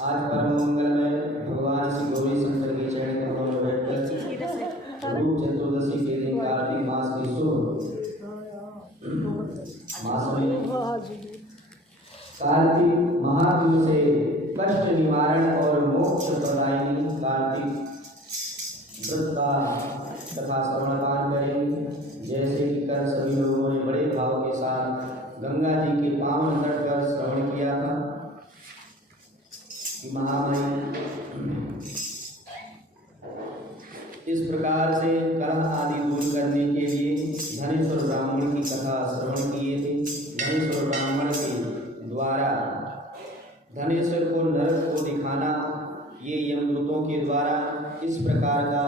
आज परम मंगल में भगवान श्री गौरी शंकर के चरण कमलों में बैठकर रूप चतुर्दशी के दिन कार्तिक मास की शुभ मास में कार्तिक महात्म से कष्ट निवारण और मोक्ष प्रदायिनी कार्तिक व्रत का कथा श्रवणपान करेंगे। जैसे कि कल सभी लोगों ने बड़े भाव के साथ गंगा जी के पावन तट पर श्रवण किया था कि महामाई इस प्रकार से कलह आदि दूर करने के लिए धनेश्वर ब्राह्मण की कथा श्रवण किए थे। धनेश्वर ब्राह्मण के द्वारा धनेश्वर को नरक को दिखाना, ये यमदूतों के द्वारा इस प्रकार का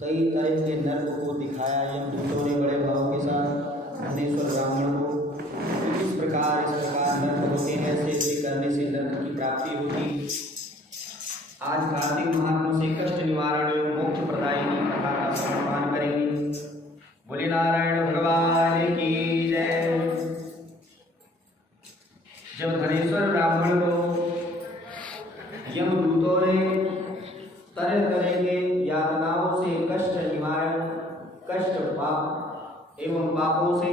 कई तरह के नरक को दिखाया यमदूतों ने बड़े भाव के साथ धनेश्वर ब्राह्मण को। इस प्रकार नरक होते हैं, ऐसे करने से नरक की प्राप्ति होती। आज कार्तिक महात्मा से कष्ट निवारण एवं मोक्ष प्रदायिनी कथा का श्रवण करेंगे। बोले नारायण भगवान की जय। जब धनेश्वर ब्राह्मण को यमदूतों ने तरह तरह के यातनाओं से कष्ट निवारण, कष्ट पाप एवं पापों से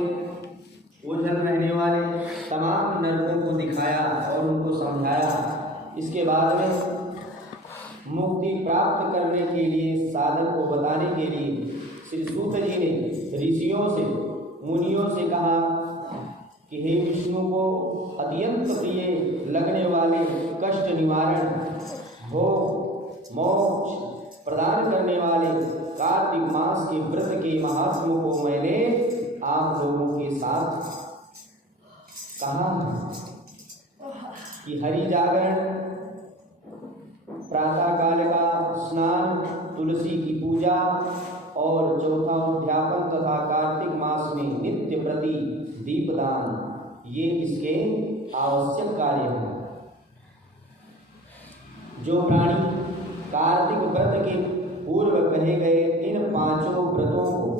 उलझन रहने वाले तमाम नरकों को दिखाया और उनको समझाया। इसके बाद में मुक्ति प्राप्त करने के लिए साधन को बताने के लिए श्री सूत जी ने ऋषियों से मुनियों से कहा कि हे विष्णु को अत्यंत प्रिय लगने वाले कष्ट निवारण, भोग, मोक्ष प्रदान करने वाले कार्तिक मास के व्रत के महात्म्यों को मैंने आप लोगों के साथ कहा कि हरि जागरण, प्रातः काल का स्नान, तुलसी की पूजा और चौथा उद्यापन तथा कार्तिक मास में नित्य प्रति दीपदान, ये इसके आवश्यक कार्य हैं। जो प्राणी कार्तिक व्रत के पूर्व कहे गए इन पांचों व्रतों को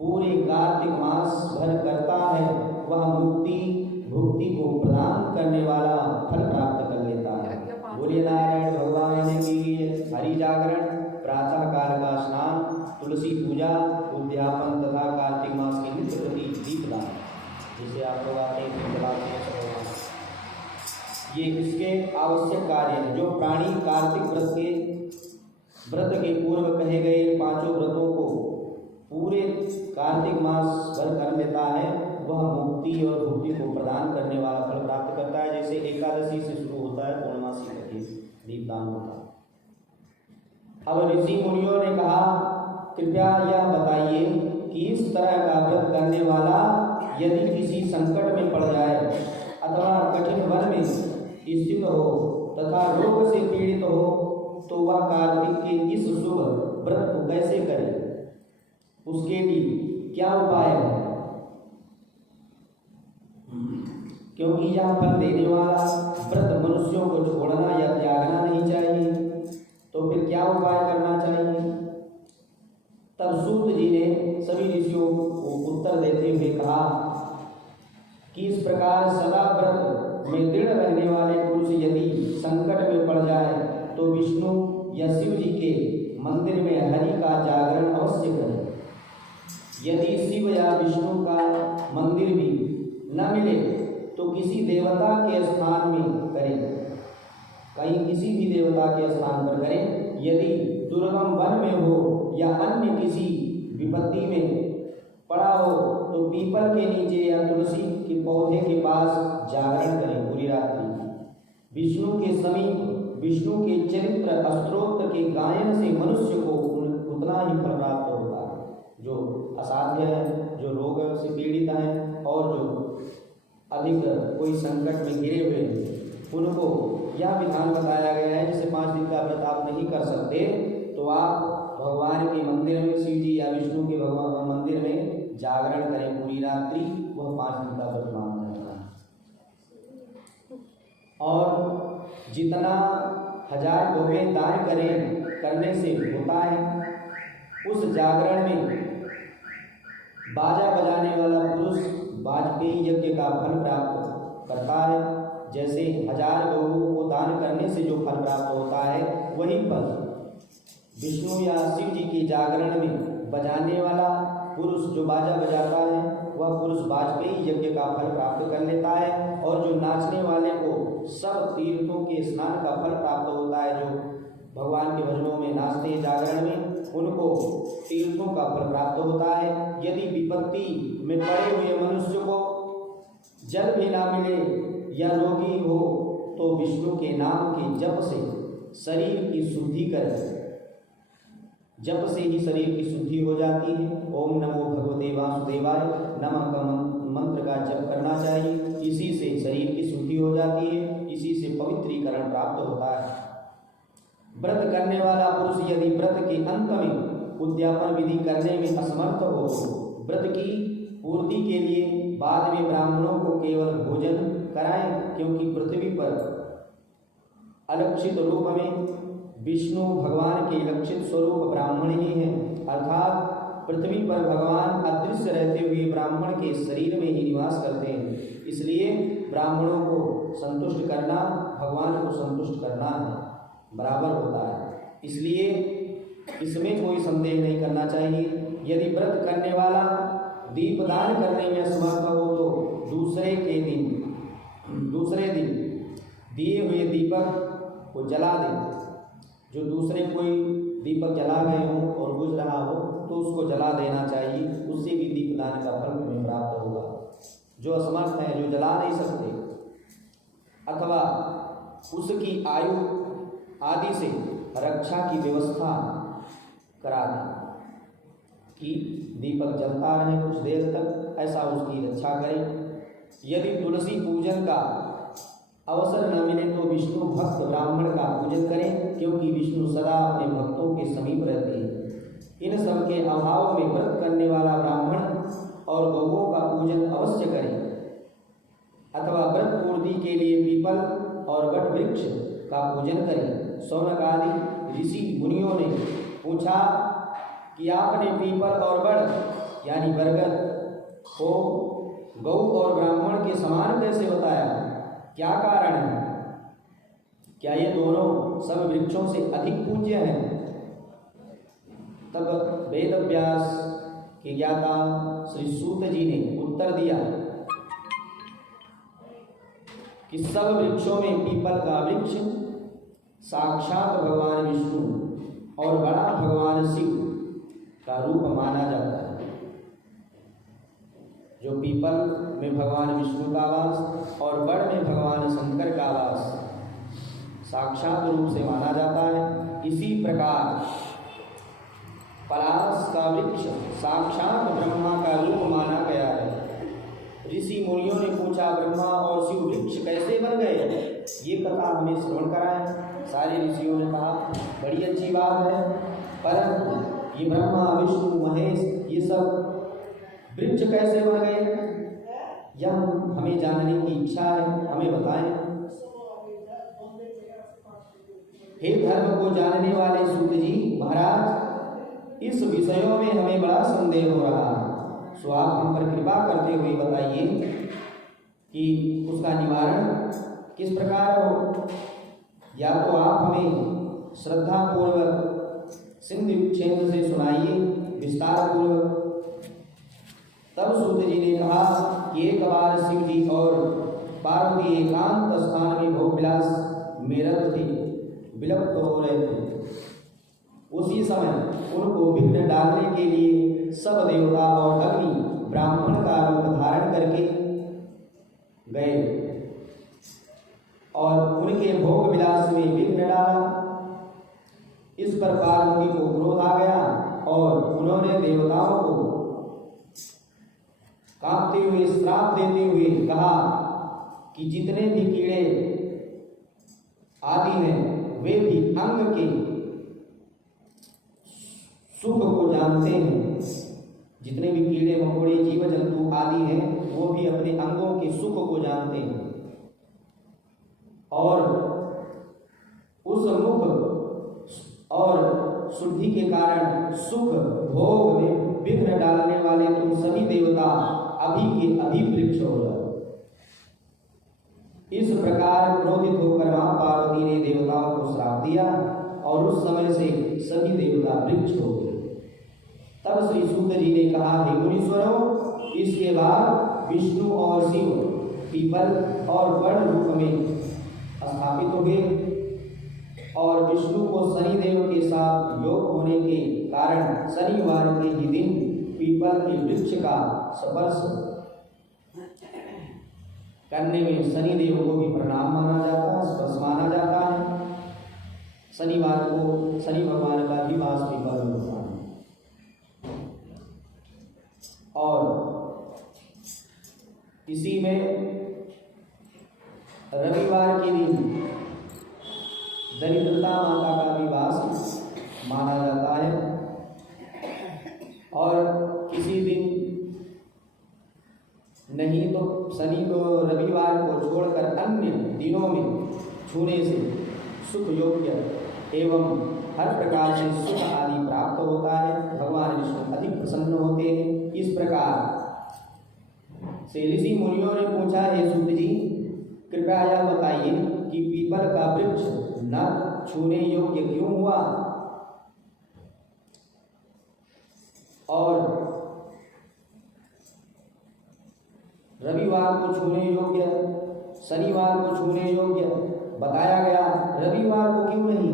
पूरे कार्तिक मास भर करता है, वह मुक्ति भुक्ति को प्रदान करने वाला फल प्राप्त कर लेता है। बोले नारायण भगवान की हरि जागरण, प्रातः काल का स्नान, तुलसी पूजा, उद्यापन तथा कार्तिक मास के आवश्यक कार्य हैं। जो प्राणी कार्तिक व्रत के पूर्व कहे गए पांचों व्रतों को पूरे कार्तिक मास भर कर लेता है, वह मुक्ति और भुक्ति को प्रदान करने वाला फल प्राप्त करता है। जैसे एकादशी से शुरू होता है, पूर्णमासी तक दीपदान होता है। अब ऋषि मुनियों ने कहा, कृपया यह बताइए कि इस तरह का व्रत करने वाला यदि किसी संकट में पड़ जाए अथवा कठिन वन में स्थित हो तथा रोग से पीड़ित हो, तो वह कार्तिक के इस शुभ व्रत को कैसे करे, उसके लिए क्या उपाय है? क्योंकि यह फल देने वाला व्रत मनुष्यों को छोड़ना या त्यागना नहीं चाहिए, तो फिर क्या उपाय करना चाहिए? तब सूत जी ने सभी ऋषियों को उत्तर देते हुए कहा कि इस प्रकार सदा व्रत में दृढ़ रहने वाले पुरुष यदि संकट में पड़ जाए तो विष्णु या शिव जी के मंदिर में हरि का जागरण अवश्य करें। यदि शिव या विष्णु का मंदिर भी न मिले तो किसी देवता के स्थान में करें, कहीं किसी भी देवता के स्थान पर करें। यदि दुर्गम वन में हो या अन्य किसी विपत्ति में पड़ा हो तो पीपल के नीचे या तुलसी के पौधे के पास जागरण करें पूरी रात्रि। विष्णु के समीप विष्णु के चरित्र स्तोत्र के गायन से मनुष्य को उतना ही फल प्राप्त होता है। जो असाध्य है, जो रोग से पीड़ित हैं और जो अधिक कोई संकट में घिरे हुए हैं, उनको यह विधान बताया गया है। जैसे 5 दिन का व्रत आप नहीं कर सकते तो आप भगवान के मंदिर में, शिव जी या विष्णु के भगवान मंदिर में जागरण करें पूरी रात्रि, वह 5 दिन का व्रत माना जाता है। और जितना 1000 गौवें दान करने से होता है, उस जागरण में बाजा बजाने वाला पुरुष वाजपेयी यज्ञ का फल प्राप्त करता है। जैसे 1000 गौओं को दान करने से जो फल प्राप्त होता है, वही फल विष्णु या शिव जी के जागरण में बजाने वाला पुरुष जो बाजा बजाता है, वह पुरुष वाजपेयी यज्ञ का फल प्राप्त कर लेता है। और जो नाचने वाले को सब तीर्थों के स्नान का फल प्राप्त होता है। जो भगवान के भजनों में नाचते हैं जागरण में, उनको तीर्थों का फल प्राप्त होता है। यदि विपत्ति में पड़े हुए मनुष्य को जल भी ना मिले या रोगी हो तो विष्णु के नाम के जप से शरीर की शुद्धि करें। जप से ही शरीर की शुद्धि हो जाती है। ओम नमो भगवते वासुदेवाय नमः का मंत्र का जप करना चाहिए। इसी से शरीर की शुद्धि हो जाती है, इसी से पवित्रीकरण प्राप्त होता है। व्रत करने वाला पुरुष यदि व्रत के अंत में उद्यापन विधि करने में असमर्थ हो तो व्रत की पूर्ति के लिए बाद में ब्राह्मणों को केवल भोजन कराएं, क्योंकि पृथ्वी पर अलक्षित रूप में विष्णु भगवान के लक्षित स्वरूप ब्राह्मण ही हैं। अर्थात पृथ्वी पर भगवान अदृश्य रहते हुए ब्राह्मण के शरीर में ही निवास करते हैं। इसलिए ब्राह्मणों को संतुष्ट करना भगवान को संतुष्ट करना है, बराबर होता है। इसलिए इसमें कोई संदेह नहीं करना चाहिए। यदि व्रत करने वाला दीपदान करने में असमर्थ हो तो दूसरे दिन दिए हुए दीपक को जला दें। जो दूसरे कोई दीपक जला गए हों और बुझ रहा हो तो उसको जला देना चाहिए, उससे भी दीपदान का फल तुम्हें प्राप्त होगा। जो असमर्थ हैं, जो जला नहीं सकते, अथवा उसकी आयु आदि से रक्षा की व्यवस्था करा दें कि दीपक जलता रहे कुछ देर तक, ऐसा उसकी रक्षा करें। यदि तुलसी पूजन का अवसर न मिले तो विष्णु भक्त ब्राह्मण का पूजन करें, क्योंकि विष्णु सदा अपने भक्तों के समीप रहते हैं। इन सब के अभाव में व्रत करने वाला ब्राह्मण और गौओं का पूजन अवश्य करें, अथवा व्रत पूर्ति के लिए पीपल और वट वृक्ष का पूजन करें। शौनक आदि ऋषि मुनियों ने पूछा कि आपने पीपल और वट यानी बरगद को गौ और ब्राह्मण के समान कैसे बताया, क्या कारण है? क्या ये दोनों सब वृक्षों से अधिक पूज्य हैं? तब वेद व्यास के ज्ञाता श्री सूत जी ने उत्तर दिया कि सब वृक्षों में पीपल का वृक्ष साक्षात भगवान विष्णु और बड़ा भगवान शिव का रूप माना जाता है। जो पीपल में भगवान विष्णु का वास और बड़ में भगवान शंकर का वास साक्षात रूप से माना जाता है। इसी प्रकार पलाश का वृक्ष साक्षात ब्रह्मा का रूप माना गया है। ऋषि मुनियों ने पूछा, ब्रह्मा और शिव वृक्ष कैसे बन गए? ये कथा हमें श्रवण कराएं। सारे ऋषियों ने कहा, बड़ी अच्छी बात है, परंतु ये ब्रह्मा विष्णु महेश ये सब वृक्ष कैसे बन गए, यह हमें जानने की इच्छा है, हमें बताएं। हे धर्म को जानने वाले सूत जी महाराज, इस विषयों में हमें बड़ा संदेह हो रहा है, सो आप हम पर कृपा करते हुए बताइए कि उसका निवारण किस प्रकार हो। या तो आप हमें श्रद्धा पूर्वक सिंधु क्षेत्र से सुनाइए विस्तार पूर्वक। तब सूत जी ने कहा कि एक बार शिव जी और पार्वती एकांत स्थान में भोग विलास में रत थे, विलुप्त हो रहे थे। उसी समय उनको विघ्न डालने के लिए सब देवता और अग्नि ब्राह्मण का रूप धारण करके गए और उनके भोग विलास में विघ्न डाला। इस पर पार्वती को क्रोध आ गया और उन्होंने देवताओं को कांपते हुए श्राप देते हुए कहा कि जितने भी कीड़े आदि हैं वे भी अंग के सुख को जानते हैं। जितने भी कीड़े मकोड़े जीव जंतु आदि हैं वो भी अपने अंगों के सुख को जानते हैं और उस मुख और शुद्धि के कारण सुख भोग में विघ्न डालने वाले तुम सभी देवता अभी के अभी वृक्ष हो जाओ। इस प्रकार क्रोधित होकर मां पार्वती ने देवताओं को श्राप दिया और उस समय से सभी देवता वृक्ष हो गए। तब श्री सूत जी ने कहा, हे मुनीश्वरों, इसके बाद विष्णु और शिव पीपल और बड़ रूप में स्थापित हुए और विष्णु को शनिदेव के साथ योग होने के कारण शनिवार के ही दिन पीपल के वृक्ष का स्पर्श करने में शनिदेव को भी प्रणाम माना जाता है, स्पर्श माना जाता है। शनिवार को शनि भगवान का भी वास पीपल में होता है। और इसी में रविवार के दिन दरिद्रता माता का भी वास माना जाता है और किसी दिन नहीं तो शनि को रविवार को छोड़कर अन्य दिनों में छूने से सुख योग्य एवं हर प्रकार से सुख आदि प्राप्त होता है। भगवान विष्णु अधिक प्रसन्न होते हैं। इस प्रकार से ऋषि मुनियों ने पूछा, हे सूत जी, कृपया यह बताइए कि पीपल का वृक्ष न छूने योग्य क्यों हुआ और रविवार को छूने योग्य, शनिवार को छूने योग्य बताया गया, रविवार को क्यों नहीं?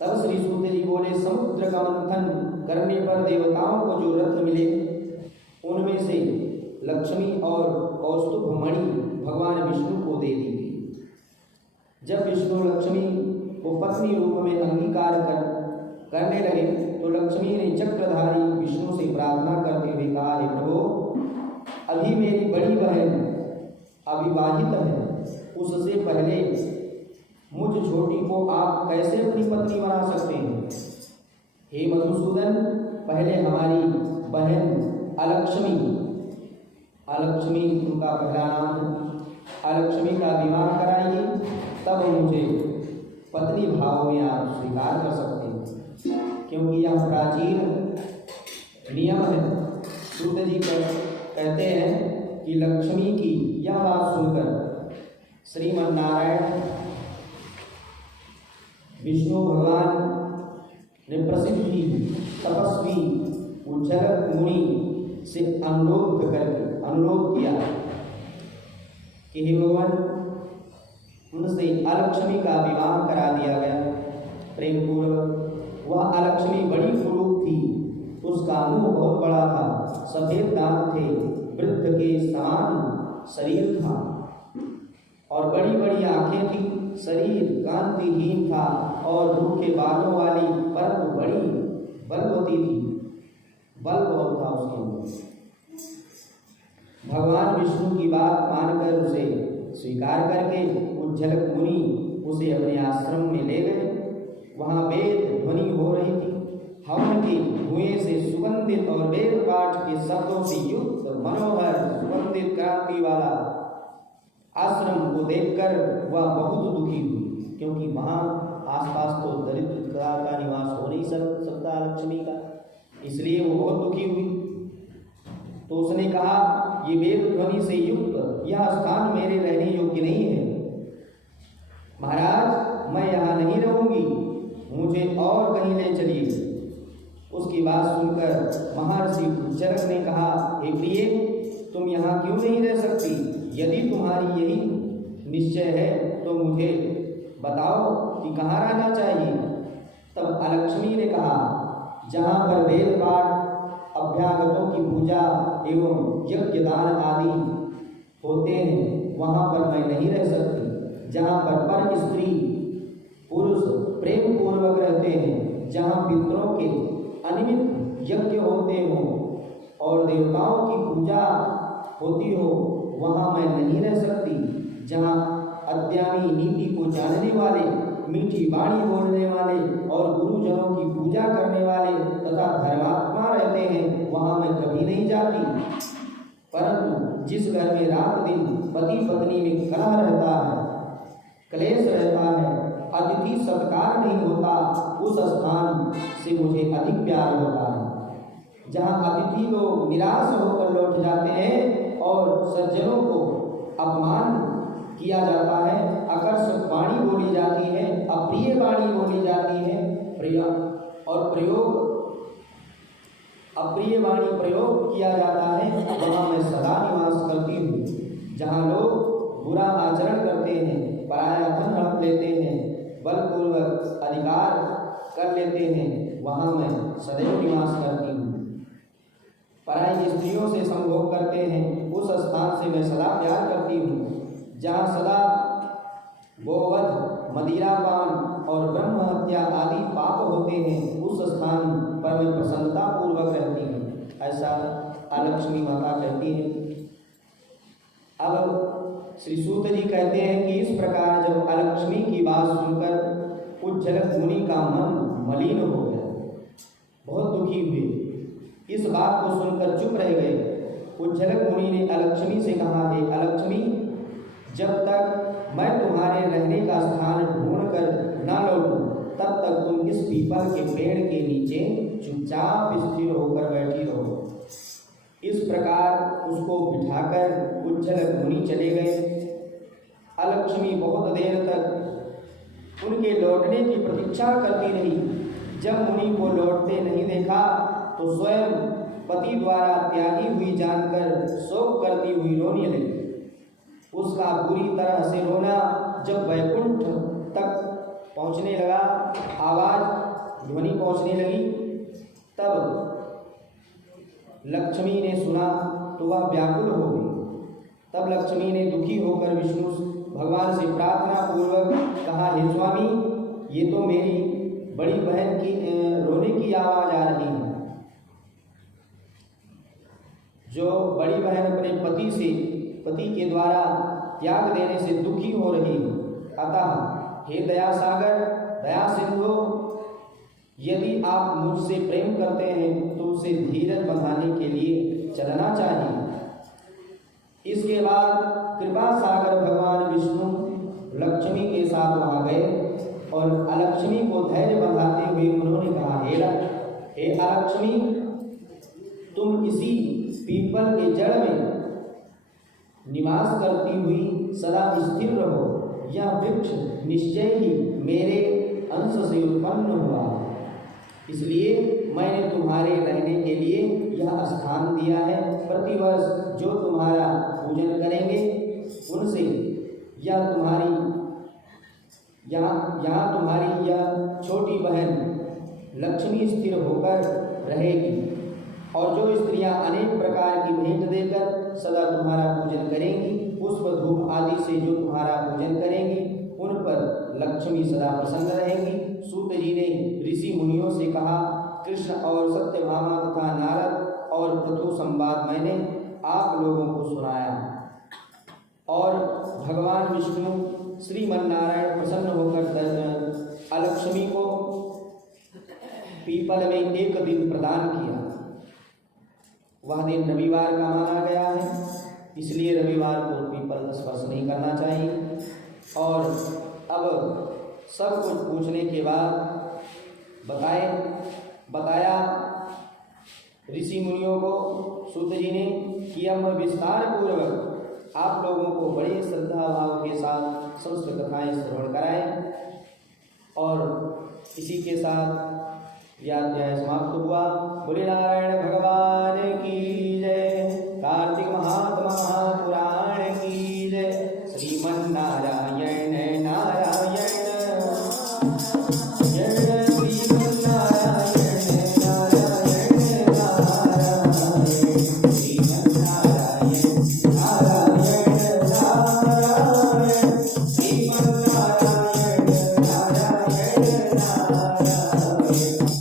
तब श्री सूत जी बोले, समुद्र का मंथन करने पर देवताओं को जो रत्न मिले उनमें से लक्ष्मी और कौस्तुभ मणि भगवान विष्णु को दे दी गई। जब विष्णु लक्ष्मी को पत्नी रूप में अंगीकार करने लगे तो लक्ष्मी ने चक्रधारी विष्णु से प्रार्थना करते हुए कहा, हे प्रभु, अभी मेरी बड़ी बहन अविवाहित है, उससे पहले मुझ छोटी को आप कैसे अपनी पत्नी बना सकते हैं? हे मधुसूदन, पहले हमारी बहन अलक्ष्मी उनका पहला नाम है, अलक्ष्मी का विवाह कराइए, तब मुझे पत्नी भाव में आप स्वीकार कर सकते हैं, क्योंकि यह प्राचीन नियम है। सूत जी कहते हैं कि लक्ष्मी की यह बात सुनकर श्रीमन नारायण विष्णु भगवान ने प्रसिद्धि तपस्वी उज्जलक मुनि से अनुरोध किया कि हे भगवान, उनसे अलक्ष्मी का विवाह करा दिया गया प्रेम पूर्वक। वह अलक्ष्मी बड़ी फुरूप थी, उसका मुंह बहुत बड़ा था, सफेद दांत थे, वृद्ध के समान शरीर था और बड़ी बड़ी आंखें थी, शरीर कांतिहीन था और रूखे बालों वाली परंतु बड़ी बलवती थी, बल बहुत था उसके अंदर। भगवान विष्णु की बात मानकर उसे स्वीकार करके उज्जलक मुनि उसे अपने आश्रम में ले गए। वहाँ वेद ध्वनि हो रही थी, हवन के धुएं से सुगंधित और वेद पाठ के शब्दों से युक्त मनोहर सुगंधित क्रांति वाला आश्रम को देखकर वह बहुत दुखी हुई, क्योंकि वहाँ आसपास तो दरिद्रता का निवास हो नहीं सकता लक्ष्मी का, इसलिए वो बहुत दुखी हुई। तो उसने कहा, ये वेद ध्वनि से युक्त यह स्थान मेरे रहने योग्य नहीं है, महाराज मैं यहाँ नहीं रहूंगी, मुझे और कहीं ले चलिए। उसकी बात सुनकर महर्षि उज्जलक ने कहा, हे प्रिय, तुम यहाँ क्यों नहीं रह सकती? यदि तुम्हारी यही निश्चय है तो मुझे बताओ कि कहाँ रहना चाहिए। तब अलक्ष्मी ने कहा, जहाँ पर वेद पाठ, अभ्यागतों की पूजा एवं यज्ञ दान आदि होते हैं, वहाँ पर मैं नहीं रह सकती। जहाँ पर स्त्री पुरुष प्रेम पूर्वक रहते हैं, जहाँ पितरों के अनिमित यज्ञ होते हों और देवताओं की पूजा होती हो, वहाँ मैं नहीं रह सकती। जहाँ अद्यानी नीति को जानने वाले, मीठी वाणी बोलने वाले और गुरुजनों की पूजा करने वाले तथा धर्मात्मा रहते हैं, वहाँ मैं कभी नहीं जाती। परंतु जिस घर में रात दिन पति पत्नी में कलह रहता है, क्लेश रहता है, अतिथि सत्कार नहीं होता, उस स्थान से मुझे अधिक प्यार होता है। जहाँ अतिथि लोग निराश होकर लौट जाते हैं और सज्जनों को अपमान किया जाता है, आकर्षक वाणी बोली जाती है, अप्रिय वाणी बोली जाती है, अप्रिय वाणी प्रयोग किया जाता है, वहाँ मैं सदा निवास करती हूँ। जहाँ लोग बुरा आचरण करते हैं, पराया धन हड़प लेते हैं, बलपूर्वक अधिकार कर लेते हैं, वहाँ मैं सदैव निवास करती हूँ। पराई स्त्रियों से संभोग करते हैं, उस स्थान से मैं सदा प्यार करती हूँ। जहाँ सदा गोवध, मदिरापान और ब्रह्म हत्या आदि पाप होते हैं, उस स्थान पर मैं प्रसन्नता पूर्वक रहती हूँ, ऐसा अलक्ष्मी माता कहती है। अब श्री सूत जी कहते हैं कि इस प्रकार जब अलक्ष्मी की बात सुनकर उज्जलक मुनि का मन मलिन हो गया, बहुत दुखी हुए, इस बात को सुनकर चुप रह गए। उज्जलक मुनि ने अलक्ष्मी से कहा, हे अलक्ष्मी, जब तक मैं तुम्हारे रहने का स्थान ढूंढ कर न लौटूं, तब तक तुम इस पीपल के पेड़ के नीचे चुपचाप स्थिर होकर बैठी रहो। इस प्रकार उसको बिठाकर उज्जलक मुनि चले गए। अलक्ष्मी बहुत देर तक उनके लौटने की प्रतीक्षा करती रही। जब मुनि को लौटते नहीं देखा तो स्वयं पति द्वारा त्यागी हुई जानकर शोक करती हुई रोने लगी। उसका बुरी तरह से रोना जब वैकुंठ तक पहुँचने लगा, आवाज ध्वनि पहुँचने लगी, तब लक्ष्मी ने सुना तो वह व्याकुल हो गई। तब लक्ष्मी ने दुखी होकर विष्णु भगवान से प्रार्थना पूर्वक कहा, हे स्वामी, ये तो मेरी बड़ी बहन की रोने की आवाज़ आ रही है। जो बड़ी बहन अपने पति के द्वारा त्याग देने से दुखी हो रही है। अतः हे दया सागर, दया सिंधु, यदि आप मुझसे प्रेम करते हैं तो उसे धीरज बंधाने के लिए चलना चाहिए। इसके बाद कृपा सागर भगवान विष्णु लक्ष्मी के साथ वहाँ गए और अलक्ष्मी को धैर्य बंधाते हुए उन्होंने कहा, हे अलक्ष्मी, तुम इसी पीपल के जड़ में निवास करती हुई सदा स्थिर रहो। यह वृक्ष निश्चय ही मेरे अंश से उत्पन्न हुआ, इसलिए मैंने तुम्हारे रहने के लिए यह स्थान दिया है। प्रतिवर्ष जो तुम्हारा पूजन करेंगे उनसे से यहाँ तुम्हारी यह छोटी बहन लक्ष्मी स्थिर होकर रहेगी, और जो स्त्रियां अनेक प्रकार की भेंट देकर सदा तुम्हारा पूजन करेंगी, पुष्प धूप आदि से जो तुम्हारा पूजन करेंगी, उन पर लक्ष्मी सदा प्रसन्न रहेगी। सूत जी ने ऋषि मुनियों से कहा, कृष्ण और सत्यभामा तथा नारद और पृथु संवाद मैंने आप लोगों को सुनाया, और भगवान विष्णु श्रीमन्नारायण प्रसन्न होकर अलक्ष्मी को पीपल में एक दिन प्रदान किया। वह दिन रविवार का माना गया है, इसलिए रविवार को पीपल का स्पर्श नहीं करना चाहिए। और अब सब कुछ पूछने के बाद बताया ऋषि मुनियों को सूत जी ने कि अब विस्तार पूर्वक आप लोगों को बड़े श्रद्धा भाव के साथ समस्त कथाएं श्रवण कराएं। और इसी के साथ यह अध्याय समाप्त हुआ। बोले नारायण भगवान की जय। कार्तिक महात्मा पुराण की जय। श्रीमन्नारायण नारायण जय श्रीमन्नारायण नारायण नारायण श्रीमन्नारायण नारायण नारायण श्रीमन्नारायण नारायण नारायण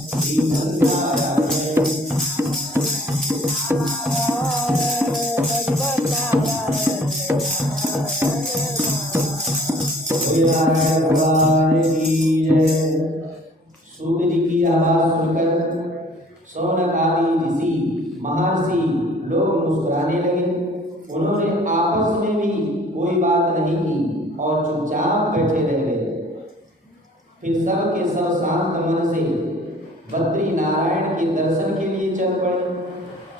श्रीमन्नारायण। नारायण भगवान की जय। सूत जी की आवाज सुनकर शौनक आदि ऋषि महर्षि लोग मुस्कुराने लगे। उन्होंने आपस में भी कोई बात नहीं की और चुपचाप बैठे रह गए। फिर सब के सब शांत मन से बद्री नारायण के दर्शन के लिए चल पड़े।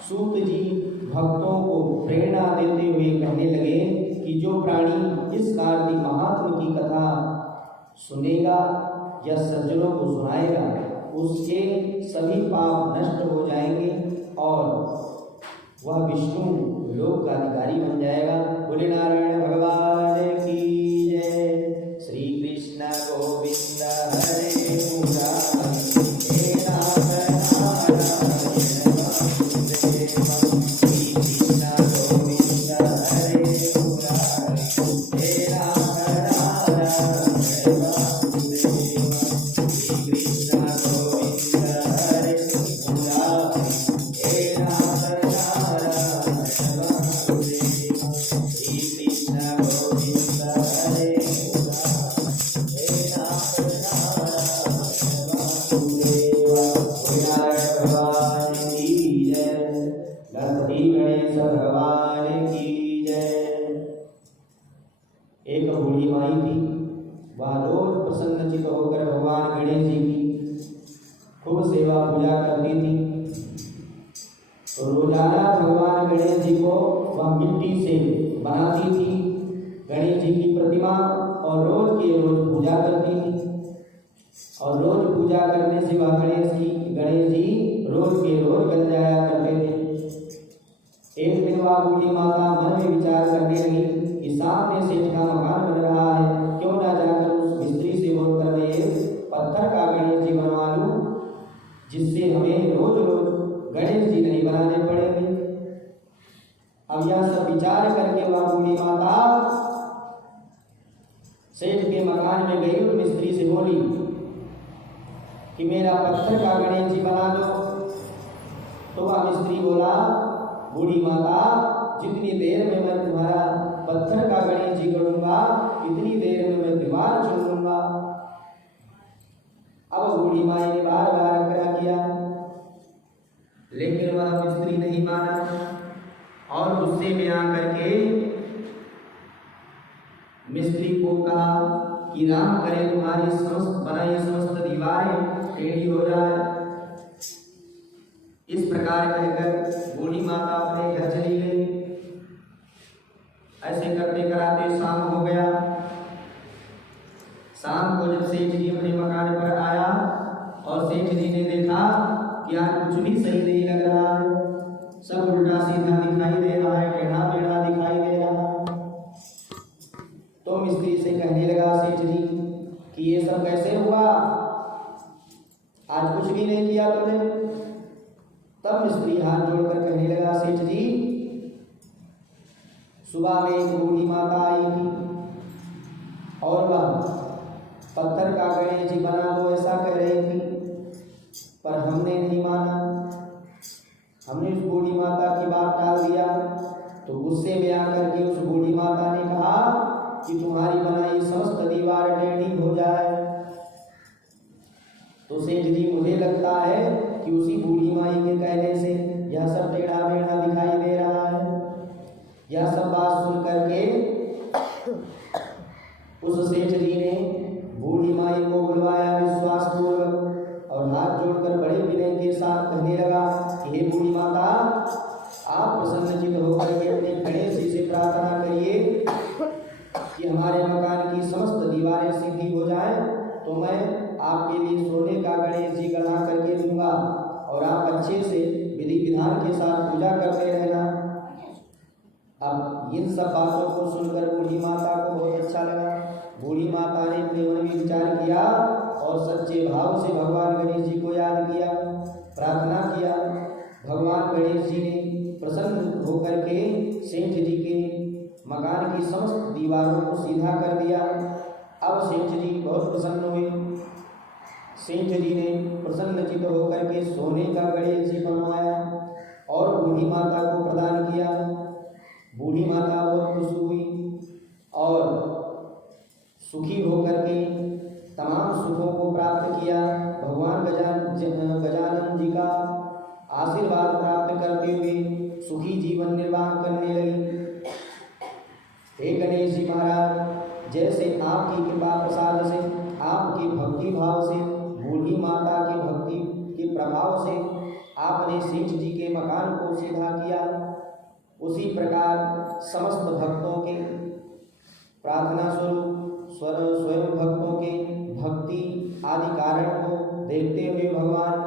सूत जी भक्तों को प्रेरणा देते हुए कहने लगे कि जो प्राणी इस कार्तिक महात्मा की कथा सुनेगा या सज्जनों को सुनाएगा, उसके सभी पाप नष्ट हो जाएंगे और वह विष्णु लोक का अधिकारी बन जाएगा। बोले नारायण भगवान की जय। श्री कृष्ण गोविंद हरे मुरारी हे नाथ नारायण वासुदेव। श्री कृष्ण गोविंद हरे मुरारी हे नाथ नारायण वासुदेव। श्री कृष्ण गोविंद हरे मुरारी हे नाथ नारायण वासुदेव। श्री कृष्ण गोविंद हरे मुरारी हे नाथ नारायण वासुदेव। नारायण भगवान की जय। गणपति गणेश भगवान की जय। एक बूढ़ी माई थी, वह रोज प्रसन्नचित होकर भगवान गणेश जी की खूब सेवा पूजा करती थी। तो रोजाना भगवान गणेश जी को वह मिट्टी से बनाती थी गणेश जी की प्रतिमा, और रोज के रोज पूजा करती थी। और रोज पूजा करने से वह गणेश जी रोज के रोज बन जाया करते थे। एक दिन वह बूढ़ी माता मन में विचार करने लगी कि सामने सेठ का मकान बन रहा है, क्यों ना जाकर उस मिस्त्री से बोलकर मैं एक पत्थर का गणेश जी बनवा लूं, जिससे हमें रोज रोज गणेश जी नहीं बनाने पड़ेंगे। अब यह सब विचार करके वह बूढ़ी माता सेठ के मकान में गई और मिस्त्री से बोली कि मेरा पत्थर का गणेश जी बना दो। तो वह मिस्त्री बोला, बूढ़ी माता, जितनी देर में मैं तुम्हारा पत्थर का गणेश जी करूंगा, इतनी देर में मैं दीवार चुन लूंगा। अब बूढ़ी माई ने बार बार आग्रह किया, लेकिन वह मिस्त्री नहीं माना और गुस्से में आकर के मिस्त्री को कहा कि राम करे तुम्हारी समस्त बनाई समस्त दीवारें टेढ़ी हो जाए। इस प्रकार कहकर बूढ़ी माता अपने घर चली गई। ऐसे करते कराते शाम हो गया। शाम को जब सेठ जी अपने मकान पर आया और सेठ जी ने देखा कि आज कुछ भी सही नहीं लग रहा है, सब उल्टा सीधा दिखाई दे रहा है, टेढ़ा टेढ़ा दिखाई दे रहा है। सुबह में एक बूढ़ी माता आई थी और वह पत्थर का गणेश जी बना दो ऐसा कह रही थी, पर हमने नहीं माना। हमने उस बूढ़ी माता की बात टाल दिया तो गुस्से में आकर के उस बूढ़ी माता ने कहा कि तुम्हारी बनाई समस्त दीवार टेढ़ी हो जाए। तो सेठ जी मुझे लगता है कि उसी बूढ़ी माई के कहने से यह सब टेढ़ा मेढ़ा दिखाई दे रहा है। यह सब बात सुन करके उस सेठ जी ने बूढ़ी माई को बुलवाया विश्वास पूर्वक और हाथ जोड़कर बड़े विनय के साथ कहने लगा कि हे बूढ़ी माता, आप प्रसन्नचित्त होकर के अपने गणेश जी से प्रार्थना करिए कि हमारे मकान की समस्त दीवारें सीधी हो जाएं, तो मैं आपके लिए सोने का गणेश जी बना करके दूंगा और आप अच्छे से विधि विधान के साथ पूजा करते रहना। अब इन सब बातों को सुनकर बूढ़ी माता को बहुत अच्छा लगा। बूढ़ी माता ने अपने मन में विचार किया और सच्चे भाव से भगवान गणेश जी को याद किया, प्रार्थना किया। भगवान गणेश जी ने प्रसन्न होकर के सेठ जी के मकान की समस्त दीवारों को सीधा कर दिया। अब सेठ जी बहुत प्रसन्न हुए। सेठ जी ने प्रसन्नचित्त होकर के सोने का गणेश जी बनवाया और बूढ़ी माता को प्रदान किया। बूढ़ी माता बहुत खुश हुई और सुखी होकर के तमाम सुखों को प्राप्त किया। भगवान गजानन जी का आशीर्वाद प्राप्त करते हुए सुखी जीवन निर्वाह करने लगी। हे गणेश जी महाराज, जैसे आपकी कृपा प्रसाद से, आपके भक्ति भाव से, बूढ़ी माता की भक्ति के प्रभाव से आपने सेठ जी के मकान को सीधा किया, उसी प्रकार समस्त भक्तों के प्रार्थना स्वरूप स्वयं भक्तों के भक्ति आदि कारण को देखते हुए भगवान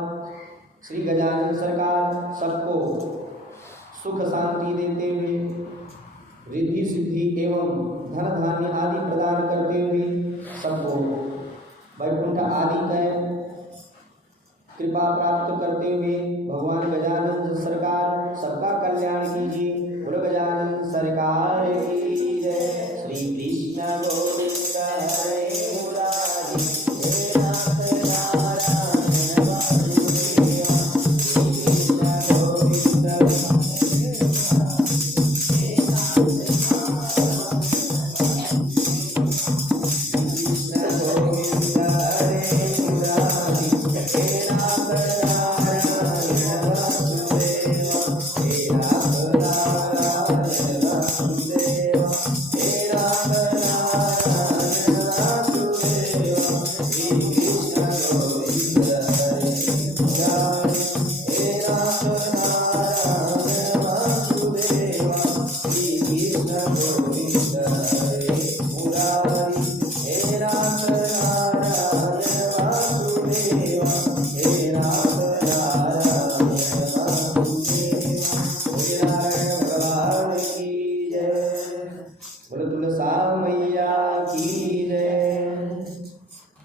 श्री गजानन सरकार सबको सुख शांति देते हुए रिद्धि सिद्धि एवं धन धान्य आदि प्रदान करते हुए सबको वैकुंठ आदि का कृपा प्राप्त करते हुए भगवान गजानन सरकार सबका कल्याण कीजिए। बोलो गजानन सरकार की जय। श्री कृष्ण गोविंद हरे मुरारी, हे नाथ नारायण वासुदेवा, श्री कृष्ण गोविंद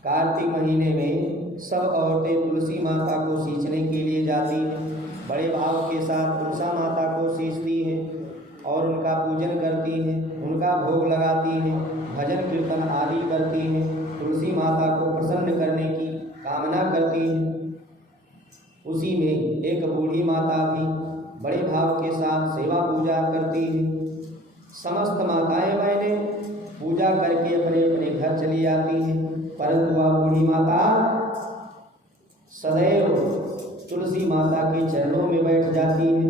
कार्तिक महीने में सब औरतें तुलसी माता को सींचने के लिए जाती हैं। बड़े भाव के साथ तुलसा माता को सींचती हैं और उनका पूजन करती हैं, उनका भोग लगाती हैं, भजन कीर्तन आदि करती हैं, तुलसी माता को प्रसन्न करने की कामना करती हैं। उसी में एक बूढ़ी माता भी बड़े भाव के साथ सेवा पूजा करती हैं। समस्त माताएं बहनें पूजा करके अपने अपने घर चली जाती हैं, परंतु वह बूढ़ी माता सदैव तुलसी माता के चरणों में बैठ जाती है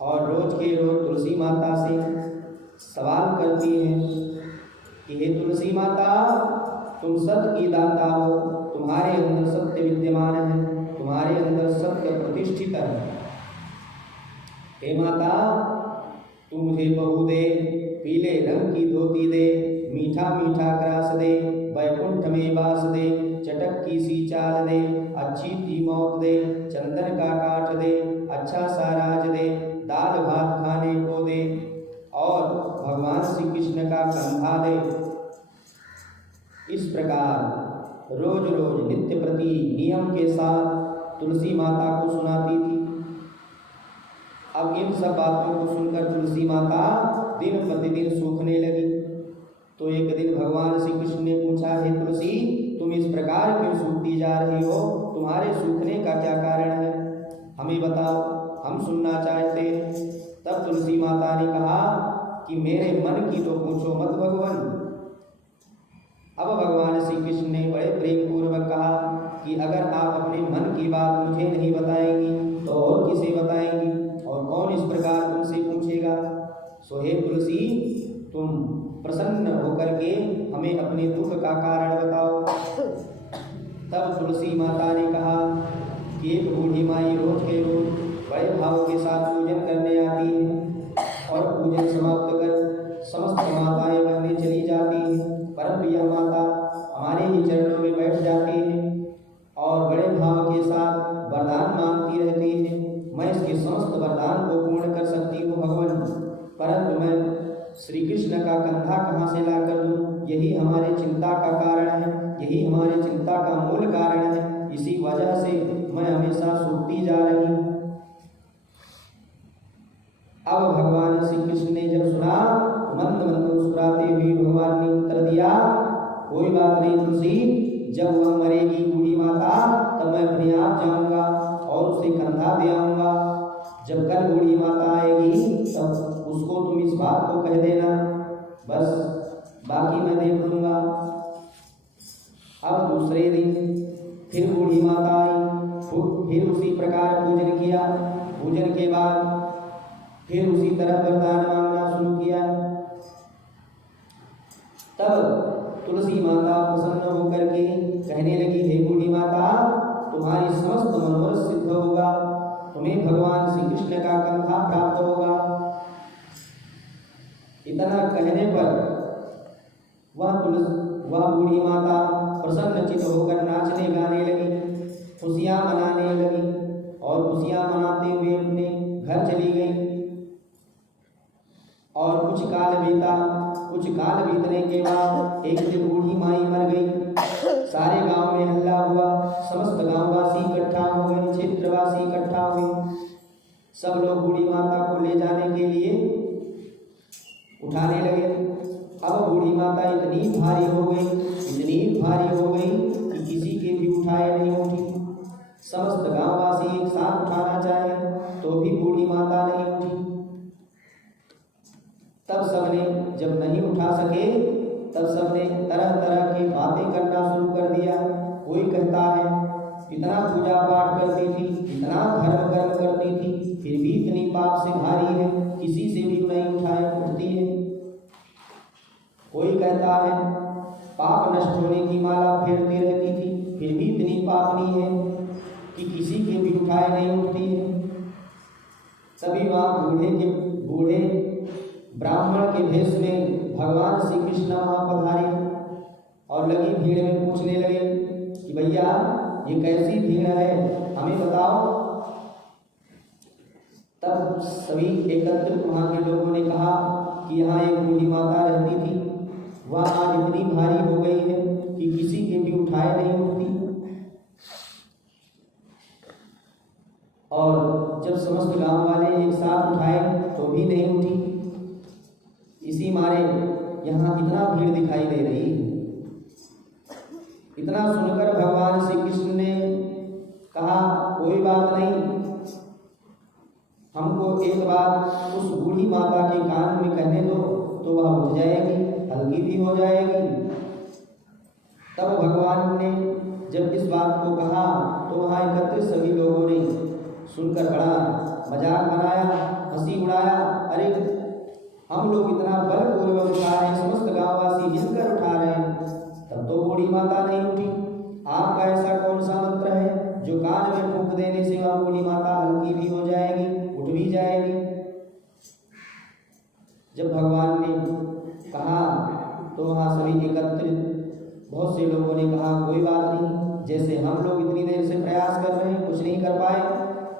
और रोज के रोज तुलसी माता से सवाल करती है कि हे तुलसी माता, तुम सत्य की दाता हो, तुम्हारे अंदर सत्य विद्यमान है, तुम्हारे अंदर सत्य प्रतिष्ठित है। हे माता, तू मुझे बहू दे, पीले रंग की धोती दे, मीठा मीठा ग्रास दे, वैकुंठ में वास दे, चटक की सी चाल दे, अच्छी सी मौत दे, चंदन का काठ दे, अच्छा सा राज दे, दाल भात खाने को दे और भगवान श्री कृष्ण का कंधा दे। इस प्रकार रोज रोज नित्य प्रति नियम के साथ तुलसी माता को सुनाती थी। अब इन सब बातों को सुनकर तुलसी माता दिन प्रतिदिन सूखने लगी। तो एक दिन भगवान श्री कृष्ण ने पूछा, हे तुलसी, तुम इस प्रकार क्यों सूखती जा रही हो? तुम्हारे सूखने का क्या कारण है? हमें बताओ, हम सुनना चाहते हैं। तब तुलसी माता ने कहा कि मेरे मन की तो पूछो मत भगवान। अब भगवान श्री कृष्ण ने बड़े प्रेम पूर्वक कहा कि अगर आप अपने मन की बात मुझे नहीं बताएंगी तो और किसे बताएंगी, और कौन इस प्रकार तुमसे पूछेगा? सो हे तुलसी, तुम प्रसन्न होकर के हमें अपने दुख का कारण बताओ। तब तुलसी माता ने कहा कि एक बूढ़ी माई रोज के रोज बड़े भाव के साथ पूजन करने आती है और पूजन समाप्त कर समस्त माताएं बनने चली जाती है, परंतु यह माता हमारे ही चरणों में बैठ जाती है और बड़े भाव के साथ वरदान मांगती रहती है। मैं इसके समस्त वरदान को पूर्ण कर सकती हूँ भगवान, परंतु मैं श्री कृष्ण का कंधा कहाँ से ला कर दूँ? यही हमारे चिंता का कारण है, यही हमारे चिंता का मूल कारण है। इसी वजह से मैं हमेशा सूखती जा रही हूँ। अब भगवान श्री कृष्ण ने जब सुना, मंद मंद मुस्कुराते हुए भगवान ने उत्तर दिया, कोई बात नहीं तुलसी, जब वह मरेगी बूढ़ी माता तब मैं अपने आप जाऊंगा और उसे कंधा दे आऊंगा। जब कल बूढ़ी माता आएगी तब उसको तुम इस बात को कह देना, बस बाकी मैं देख लूंगा। अब दूसरे दिन फिर बूढ़ी माता आई, फिर उसी प्रकार पूजन किया। पूजन के बाद फिर उसी तरह वरदान मांगना शुरू किया। तब तुलसी माता प्रसन्न होकर के कहने लगी, हे बूढ़ी माता, तुम्हारी समस्त मनोरथ सिद्ध होगा, तुम्हें भगवान श्री कृष्ण का कंधा प्राप्त होगा। इतना कहने पर वह बूढ़ी माता प्रसन्नचित होकर नाचने गाने लगी, खुशियां मनाने लगी और खुशियां मनाते हुए अपने घर चली गई। और कुछ काल बीतने के बाद एक दिन बूढ़ी माई मर गई। सारे गांव में हल्ला हुआ, समस्त गांववासी इकट्ठा हो गए, क्षेत्रवासी इकट्ठा हुए। सब लोग बूढ़ी माता को ले जाने के लिए उठाने लगे। अब बूढ़ी माता इतनी भारी हो गई कि किसी के भी उठाए नहीं उठी। समस्त गांववासी एक साथ उठाना चाहे तो भी बूढ़ी माता नहीं उठी। तब सबने जब नहीं उठा सके तब सबने तरह तरह की बातें करना शुरू कर दिया। कोई कहता है इतना पूजा पाठ करती थी, इतना धर्म कर्म करती थी, फिर भी इतनी पाप से भारी है, किसी से भी नहीं उठती है। कोई कहता है पाप नष्ट होने की माला फेरती रहती थी, फिर भी इतनी पापनी है कि किसी के भी उठाए नहीं उठती है। तभी वहाँ बूढ़े ब्राह्मण के भेष में भगवान श्री कृष्ण वहाँ पधारे और लगी भीड़ में पूछने लगे कि भैया ये कैसी भीड़ है, हमें बताओ। तब सभी एकत्रित वहाँ के लोगों ने कहा कि यहाँ एक बूढ़ी माता रहती थी, वह आज इतनी भारी हो गई है कि किसी के भी उठाए नहीं उठती। और जब समस्त गांव वाले एक साथ उठाए तो भी नहीं उठी। इसी मारे यहाँ इतना भीड़ दिखाई दे रही है। इतना सुनकर भगवान श्री कृष्ण ने कहा कोई बात नहीं, हमको एक बात उस बूढ़ी माता के कान में कहने दो तो वह उठ जाएगी, हल्की भी हो जाएगी। तब भगवान ने जब इस बात को कहा तो वहाँ एकत्रित सभी लोगों ने सुनकर बड़ा मजाक बनाया, हंसी उड़ाया। अरे हम लोग इतना बलपूर्वक उठा रहे हैं, समस्त गांववासी मिलकर उठा रहे हैं, तब तो बूढ़ी माता नहीं उठी। आपका ऐसा कौन सा मंत्र है जो कान में फूंक देने से वह बूढ़ी माता हल्की भी हो जाएगी, उठ भी जाएगी? जब भगवान ने कहा तो वहाँ सभी एकत्रित बहुत से लोगों ने कहा कोई बात नहीं, जैसे हम लोग इतनी देर से प्रयास कर रहे हैं कुछ नहीं कर पाए,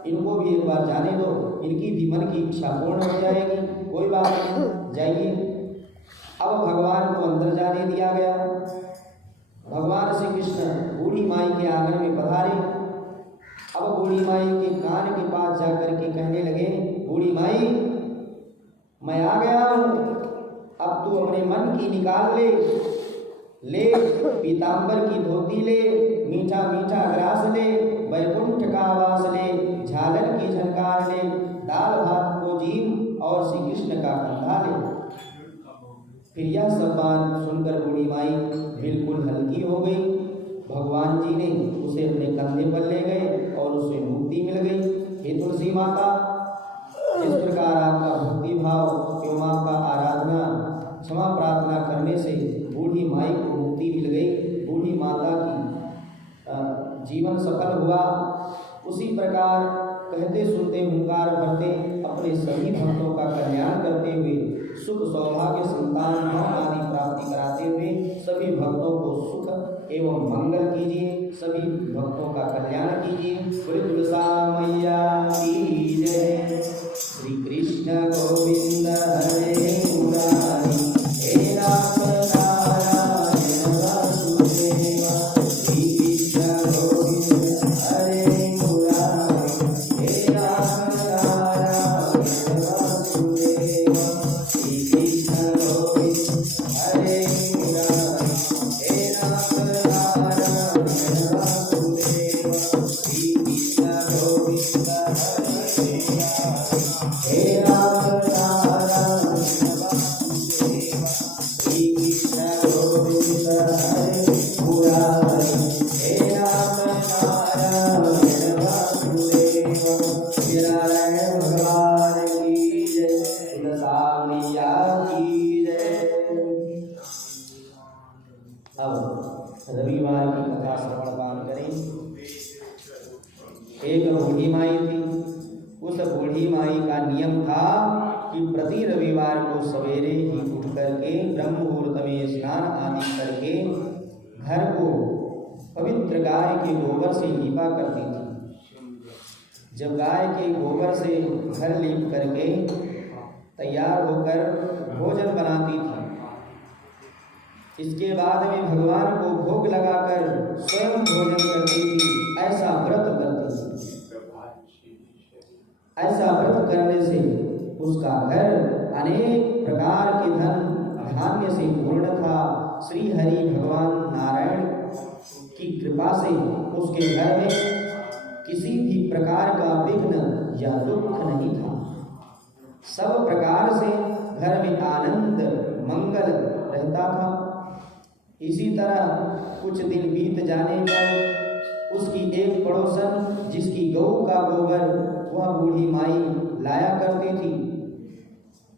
इनको भी एक बार जाने दो, इनकी भी मन की इच्छा पूर्ण हो जाएगी, कोई बात नहीं, जाइए। अब भगवान को अंदर जाने दिया गया। भगवान श्री कृष्ण बूढ़ी माई के आंगन में पधारे। अब बूढ़ी माई के कान के पास जाकर के कहने लगे बूढ़ी माई मैं आ गया हूँ, अब तू अपने मन की निकाल ले पीतांबर की धोती ले, मीठा मीठा ग्रास ले, वैकुंठ का आवास ले, झालर की झनकार ले, दाल भात को जीव और श्री कृष्ण का कंधा ले। फिर यह सब बात सुनकर बूढ़ी माई बिल्कुल हल्की हो गई। भगवान जी ने उसे अपने कंधे पर ले गए और उसे मुक्ति मिल गई। हे तुलसी माता, इस प्रकार आपका भक्ति भाव एवं आपका आराधना क्षमा प्रार्थना करने से बूढ़ी माई को मुक्ति मिल गई। बूढ़ी माता की जीवन सफल हुआ। उसी प्रकार कहते सुनते हुंकार भरते अपने सभी भक्तों का कल्याण करते हुए सुख सौभाग्य संतान आदि प्राप्ति कराते हुए सभी भक्तों को सुख एवं मंगल कीजिए, सभी भक्तों का कल्याण कीजिए। तुलसा मैया की जय। श्री कृष्ण गोविंद हरे मुरारी, हे राम नारायण वासुदेव। श्री कृष्ण गोविंद हरे मुरारी, हे राम नारायण वासुदेव। श्री कृष्ण गोविंद हरे मुरारी, हे राम नारायण वासुदेव। श्री कृष्ण गोविंद हरे मुरारी, हे राम नारायण वासुदेव। श्री कृष्ण गोविंद हरे मुरारी, हे राम नारायण वासुदेव। नारायण भगवान की जय। तुलसा मैया की जय। अब रविवार की कथा श्रवण पान करें। एक बूढ़ी माई थी। उस बूढ़ी माई का नियम था कि प्रति रविवार को सवेरे ही उठ करके ब्रह्म मुहूर्त में स्नान आदि करके घर को पवित्र गाय के गोबर से लीपा करती थी। जब गाय के गोबर से घर लीप करके तैयार होकर भोजन बनाती थी, इसके बाद में भगवान को भोग लगाकर स्वयं भोजन करती थी। ऐसा व्रत करती थी। ऐसा व्रत करने से उसका घर अनेक प्रकार के धन धान्य से पूर्ण था। श्री हरि भगवान नारायण की कृपा से उसके घर में किसी भी प्रकार का विघ्न या दुख नहीं था। सब प्रकार से घर में आनंद मंगल रहता था। इसी तरह कुछ दिन बीत जाने पर उसकी एक पड़ोसन जिसकी गौ का गोबर वह बूढ़ी माई लाया करती थी,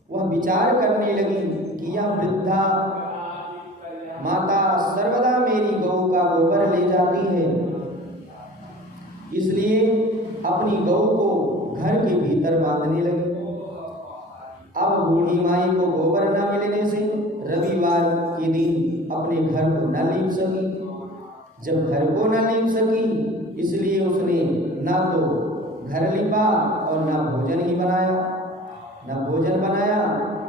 वह विचार करने लगी कि यह वृद्धा माता सर्वदा मेरी गौ का गोबर ले जाती है, इसलिए अपनी गौ को घर के भीतर बांधने लगी। अब बूढ़ी माई को गोबर न मिलने से रविवार के दिन अपने घर को न लीप सकी। जब घर को न लीप सकी, इसलिए उसने ना तो घर लिपा और ना भोजन ही बनाया। न भोजन बनाया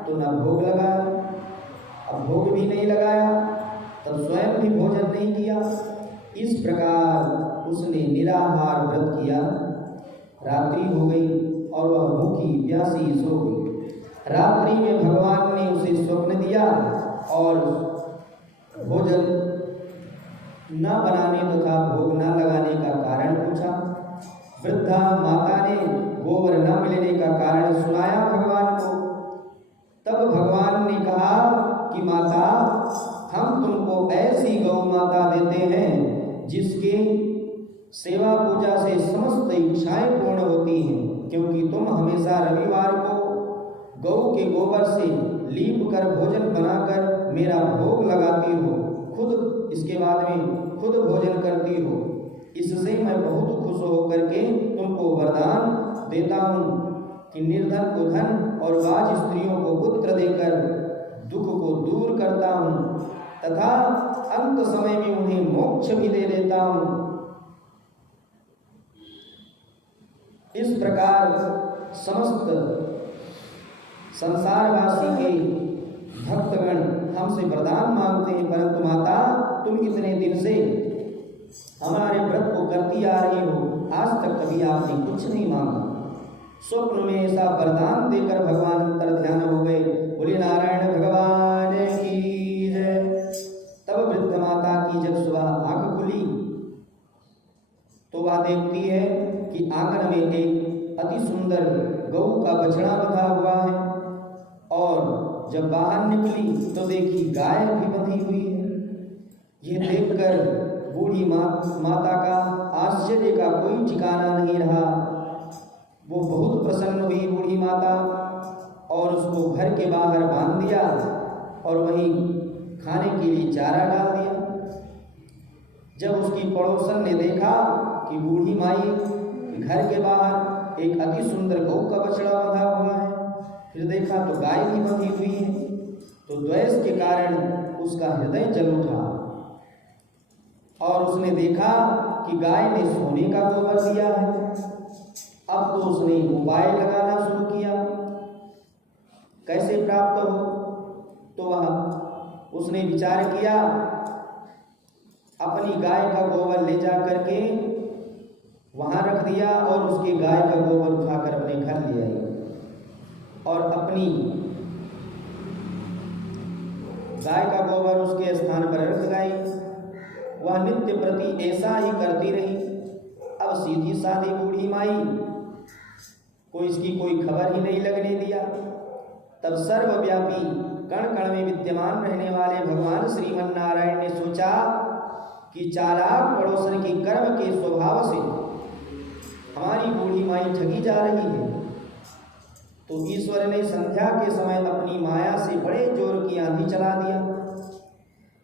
तो न भोग लगाया। अब भोग भी नहीं लगाया तब स्वयं भी भोजन नहीं किया। इस प्रकार उसने निराहार व्रत किया। रात्रि हो गई और वह भूखी प्यासी सो गई। रात्रि में भगवान ने उसे स्वप्न दिया और भोजन न बनाने तथा भोग न लगाने का कारण पूछा। वृद्धा माता ने गोबर न मिलने का कारण सुनाया भगवान को। तब भगवान ने कहा कि माता, हम तुमको ऐसी गौ माता देते हैं जिसके सेवा पूजा से समस्त इच्छाएं पूर्ण होती हैं, क्योंकि तुम हमेशा रविवार को गौ के गोबर से लीप कर भोजन बनाकर मेरा भोग लगाती हो, खुद इसके बाद में खुद भोजन करती हो। इससे मैं बहुत खुश होकर के तुमको वरदान देता हूँ कि निर्धन को धन और बाज स्त्रियों को पुत्र देकर दुख को दूर करता हूँ तथा अंत समय में उन्हें मोक्ष भी दे देता हूँ। इस प्रकार समस्त संसारवासी के भक्तगण हमसे वरदान मांगते हैं, परंतु माता तुम इतने दिन से हमारे व्रत को करती आ रही हो, आज तक कभी आपने कुछ नहीं मांगा। स्वप्न में ऐसा वरदान देकर भगवान अंतर ध्यान हो गए। बोले नारायण भगवान की जय। तब वृद्ध माता की जब सुबह आंख खुली तो वह देखती है कि आंगन में एक अति सुंदर गऊ का बछड़ा बंधा हुआ है, और जब बाहर निकली तो देखी गाय भी बंधी हुई है। यह देखकर बूढ़ी माता का आश्चर्य का कोई ठिकाना नहीं रहा। वो बहुत प्रसन्न हुई बूढ़ी माता, और उसको घर के बाहर बांध दिया और वहीं खाने के लिए चारा डाल दिया। जब उसकी पड़ोसन ने देखा कि बूढ़ी माई घर के बाहर एक अति सुंदर गऊ का बछड़ा बंधा हुआ है, फिर देखा तो गाय भी बंधी हुई है, तो द्वेष के कारण उसका हृदय जल उठा, और उसने देखा कि गाय ने सोने का गोबर दिया है। अब तो उसने उपाय लगाना शुरू किया, कैसे प्राप्त हो। तो वह उसने विचार किया, अपनी गाय का गोबर ले जा करके वहां रख दिया, और उसके गाय का गोबर उठाकर अपने घर ले आई, और अपनी गाय का गोबर उसके स्थान पर रख गई। वह नित्य प्रति ऐसा ही करती रही। अब सीधी साधी बूढ़ी माई को इसकी कोई खबर ही नहीं लगने दिया। तब सर्वव्यापी कण कण में विद्यमान रहने वाले भगवान श्रीमन नारायण ने सोचा कि चालाक पड़ोसन के कर्म के स्वभाव से हमारी बूढ़ी माई ठगी जा रही है। तो ईश्वर ने संध्या के समय अपनी माया से बड़े जोर की आंधी चला दिया।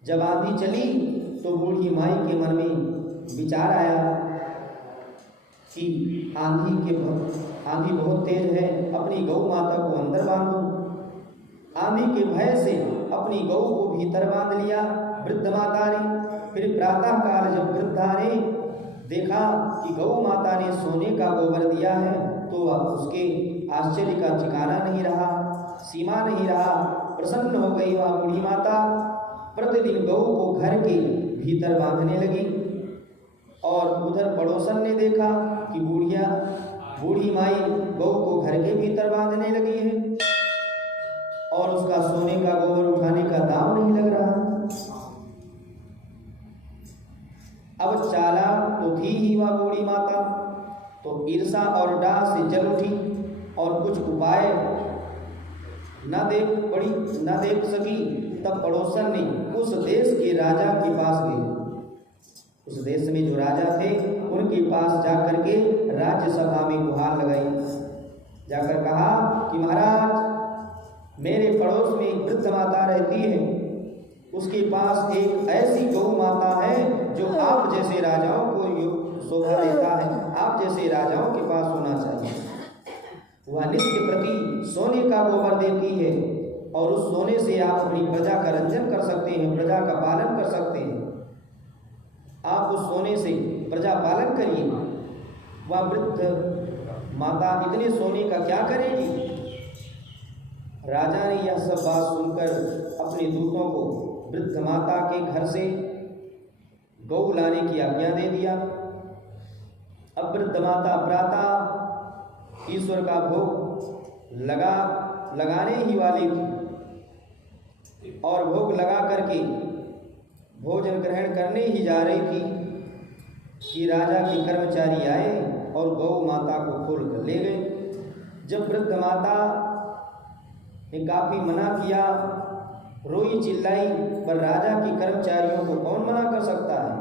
जब आंधी चली तो बूढ़ी माई के मन में विचार आया कि आंधी बहुत तेज है, अपनी गौ माता को अंदर बांधूं। आंधी के भय से अपनी गौ को भीतर बांध लिया वृद्ध माता ने। फिर प्रातः काल जब वृद्धा ने देखा कि गौ माता ने सोने का गोबर दिया है, तो वह उसके आश्चर्य का ठिकाना नहीं रहा, सीमा नहीं रहा। प्रसन्न हो गई वह बूढ़ी माता। प्रतिदिन गौ को घर के भीतर बांधने लगी, और उधर पड़ोसन ने देखा कि बूढ़ी माई गौ को घर के भीतर बांधने लगी है, और उसका सोने का गोबर उठाने का दाम नहीं लग रहा। अब चाला तो थी ही वह बूढ़ी माता, तो ईर्षा और डाह से जल उठी, और कुछ उपाय न देख सकी। तब पड़ोसन ने उस देश के राजा के पास गई। उस देश में जो राजा थे उनके पास जाकर के राज्यसभा में गुहार लगाई। जाकर कहा कि महाराज, मेरे पड़ोस में एक वृद्ध माता रहती है, उसके पास एक ऐसी गौ माता है जो आप जैसे राजाओं को शोभा देता है, आप जैसे राजाओं के पास होना चाहिए। वह नित्य प्रति सोने का गोबर देती है, और उस सोने से आप अपनी प्रजा का रंजन कर सकते हैं, प्रजा का पालन कर सकते हैं। आप उस सोने से प्रजा पालन करिए। वह वृद्ध माता इतने सोने का क्या करेगी। राजा ने यह सब बात सुनकर अपने दूतों को वृद्ध माता के घर से गौ लाने की आज्ञा दे दिया। अब वृद्ध माता प्रातः ईश्वर का भोग लगाने ही वाली थी, और भोग लगा करके भोजन ग्रहण करने ही जा रही थी कि राजा के कर्मचारी आए और गौ माता को खोल कर ले गए। जब वृद्ध माता ने काफी मना किया, रोई चिल्लाई, पर राजा के कर्मचारियों को कौन मना कर सकता है।